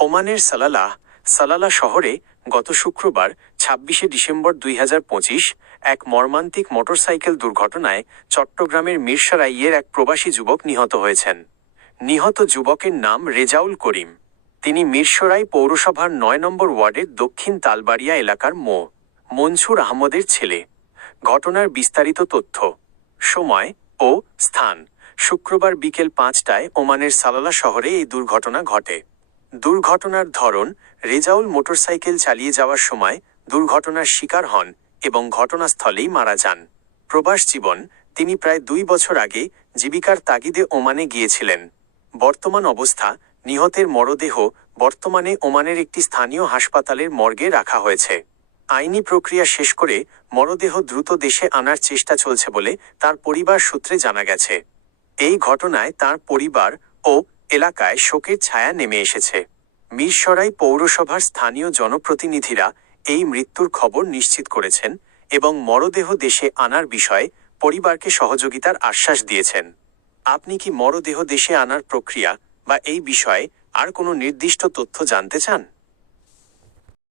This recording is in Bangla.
ওমানের সালালা শহরে গত শুক্রবার ২৬শে ডিসেম্বর ২০২৫ এক মর্মান্তিক মোটরসাইকেল দুর্ঘটনায় চট্টগ্রামের মিরসরাইয়ের এক প্রবাসী যুবক নিহত হয়েছেন। নিহত যুবকের নাম রেজাউল করিম। তিনি মিরসরাই পৌরসভার ৯ নম্বর ওয়ার্ডের দক্ষিণ তালবাড়িয়া এলাকার মনসুর আহমদের ছেলে। ঘটনার বিস্তারিত তথ্য, সময় ও স্থান: শুক্রবার বিকেল ৫টায় ওমানের সালালা শহরে এই দুর্ঘটনা ঘটে। দুর্ঘটনার ধরন: রেজাউল মোটরসাইকেল চালিয়ে যাওয়ার সময় দুর্ঘটনার শিকার হন এবং ঘটনাস্থলেই মারা যান। প্রবাস জীবন: তিনি প্রায় ২ বছর আগে জীবিকার তাগিদে ওমানে গিয়েছিলেন। বর্তমান অবস্থা: নিহতের মরদেহ বর্তমানে ওমানের একটি স্থানীয় হাসপাতালের মর্গে রাখা হয়েছে। আইনি প্রক্রিয়া শেষ করে মরদেহ দ্রুত দেশে আনার চেষ্টা চলছে বলে তার পরিবার সূত্রে জানা গেছে। এই ঘটনায় তার পরিবার ও এলাকায় শোকের ছায়া নেমে এসেছে। মিরসরাই পৌরসভার স্থানীয় জনপ্রতিনিধিরা এই মৃত্যুর খবর নিশ্চিত করেছেন এবং মরদেহ দেশে আনার বিষয়ে পরিবারকে সহযোগিতার আশ্বাস দিয়েছেন। আপনি কি মরদেহ দেশে আনার প্রক্রিয়া বা এই বিষয়ে আর কোনো নির্দিষ্ট তথ্য জানতে চান?